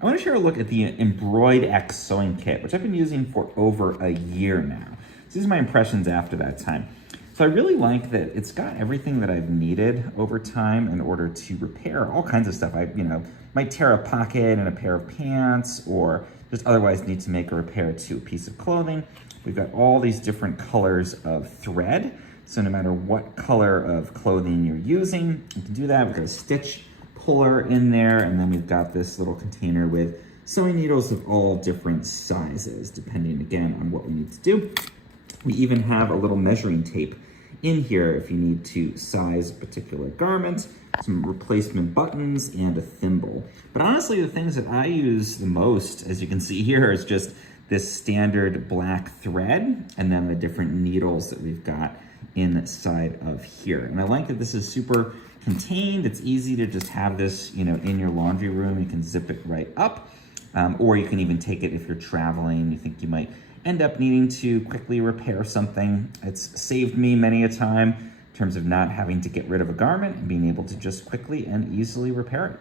I want to share a look at the Embroidex sewing kit, which I've been using for over a year now. So these are my impressions after that time. So I really like that it's got everything that I've needed over time in order to repair all kinds of stuff. I, might tear a pocket in a pair of pants or just otherwise need to make a repair to a piece of clothing. We've got all these different colors of thread. So no matter what color of clothing you're using, you can do that. We've got a stitch puller in there, and then we've got this little container with sewing needles of all different sizes, depending again on what we need to do. We even have a little measuring tape in here if you need to size a particular garment, some replacement buttons, and a thimble. But honestly, the things that I use the most, as you can see here, is just this standard black thread and then the different needles that we've got inside of here. And I like that this is super contained. It's easy to just have this, in your laundry room. You can zip it right up, or you can even take it if you're traveling. You think you might end up needing to quickly repair something. It's saved me many a time in terms of not having to get rid of a garment and being able to just quickly and easily repair it.